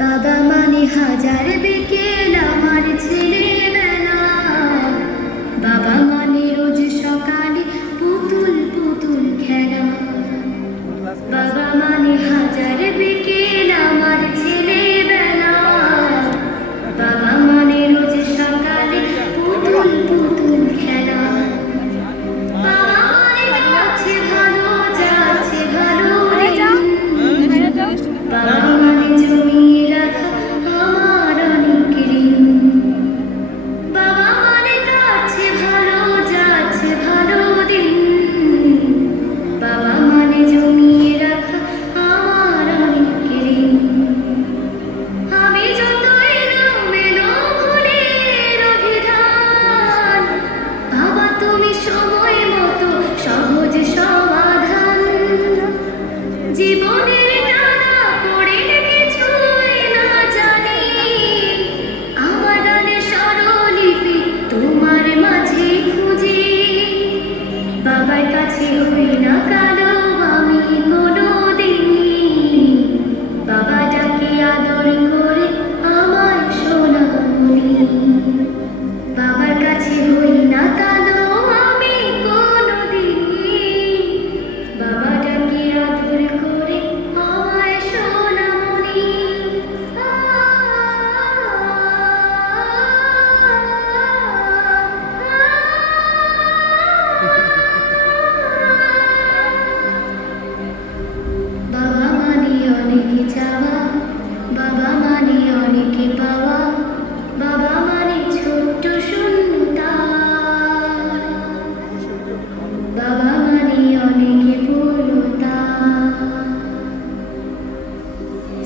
বাবা মানে হাজার বিকেল আমার ছেলেবেলা, বাবা মানে রোজ সকালে পুতুল পুতুল খেলা, বাবা মানে হাজার বিকেল আমার ছেলেবেলা, বাবা মানে রোজ সকালে পুতুল পুতুল খেলা, বাবা মানে যাচ্ছে ভালো যাচ্ছে ভালো দিন, বাবা মানে জমিয়ে রাখা আমার অনেক ঋণ, বাবা মানে যাচ্ছে ভালো যাচ্ছে ভালো দিন, বাবা মানে জমিয়ে রাখা আমার অনেক ঋণ। আমি যত এলোমেলো ভুলের অভিধান, বাবা তুমি সময় মতো সহজ সমাধান, জীবনের নানা পড়ে কিছুই না জানি, আমার গানে স্বরলিপি তোমার মাঝে খুঁজি, বাবার কাছে হই না কালো আমি কোনোদিনই, বাবা ডাকে আদর করে আমার সোনামণি, বাবার কাছে হই না কালো আমি কোনোদিনই, বাবা ডাকে আদর করে আমার সোনামণি। বাবা মানে অনেক চাওয়া, বাবা মানে অনেক পাওয়া, বাবা মানে ছোট্ট শূন্যতা, বাবা মানে অনেক পূর্ণতা,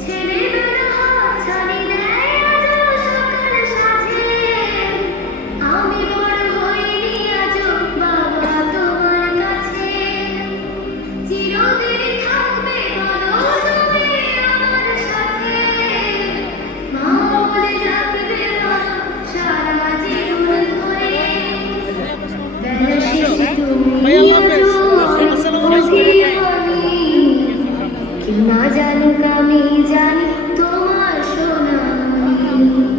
ছেলেবেলা হাতছানি দেয় আজও সকাল সাজে, আমি বড় হইনি আজও বাবা তোমার কাছে, চিরদিন থাকবে বলো তুমি আমার সাথে, মা বলে ডাকবে বলো সারা জীবন ধরে, বেলা শেষে তুমি আজও অভিমানী, কেউ না জানুক আমি জানি তোমার সোনামণি।